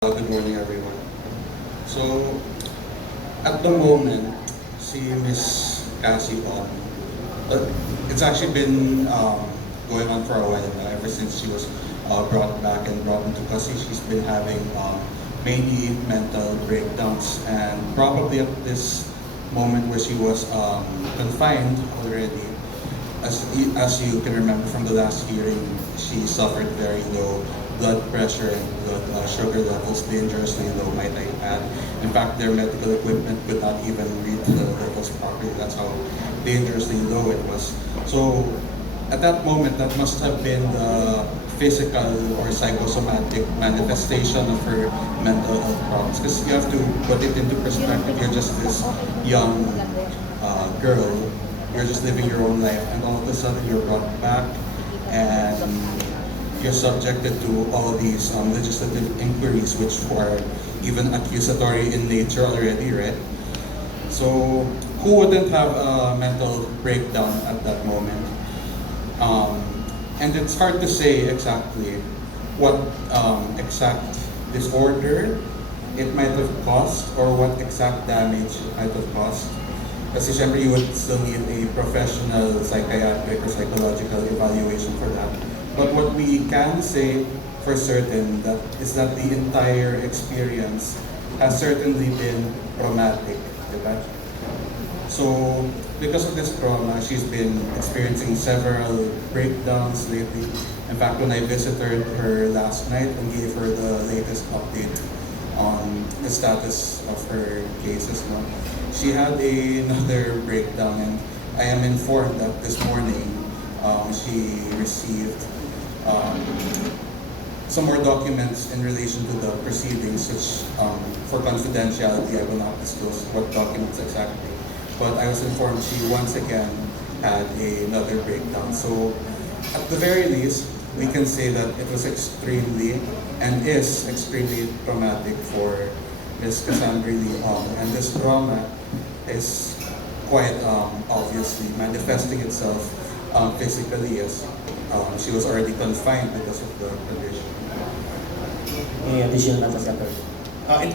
Good morning, everyone. So, at the moment, si Miss Cassie on, it's actually been going on for a while now, ever since she was brought back and brought into custody. She's been having mainly mental breakdowns, and probably at this moment where she was confined already, as you can remember from the last hearing, she suffered very low blood pressure and blood sugar levels, dangerously low, might I add. In fact, their medical equipment could not even read the levels properly. That's how dangerously low it was. So, at that moment, that must have been the physical or psychosomatic manifestation of her mental health problems. Because you have to put it into perspective. You're just this young girl, you're just living your own life, and all of a sudden you're brought back and you're subjected to all these legislative inquiries, which are even accusatory in nature already, right? So, who wouldn't have a mental breakdown at that moment? And it's hard to say exactly what exact disorder it might have caused or what exact damage it might have caused. Kasi syempre you would still need a professional psychiatric or psychological evaluation for that. But what we can say for certain is that the entire experience has certainly been traumatic, diba? So, because of this trauma, she's been experiencing several breakdowns lately. In fact, when I visited her last night and gave her the latest update on the status of her cases, no, she had another breakdown, and I am informed that this morning she received some more documents in relation to the proceedings, which for confidentiality I will not disclose what documents exactly. But I was informed she once again had another breakdown. So at the very least, we can say that it was extremely and is extremely traumatic for Ms. Cassandra Lee Ong. And this trauma is quite obviously manifesting itself physically, as she was already confined because of the condition. May additional matters, Secretary. In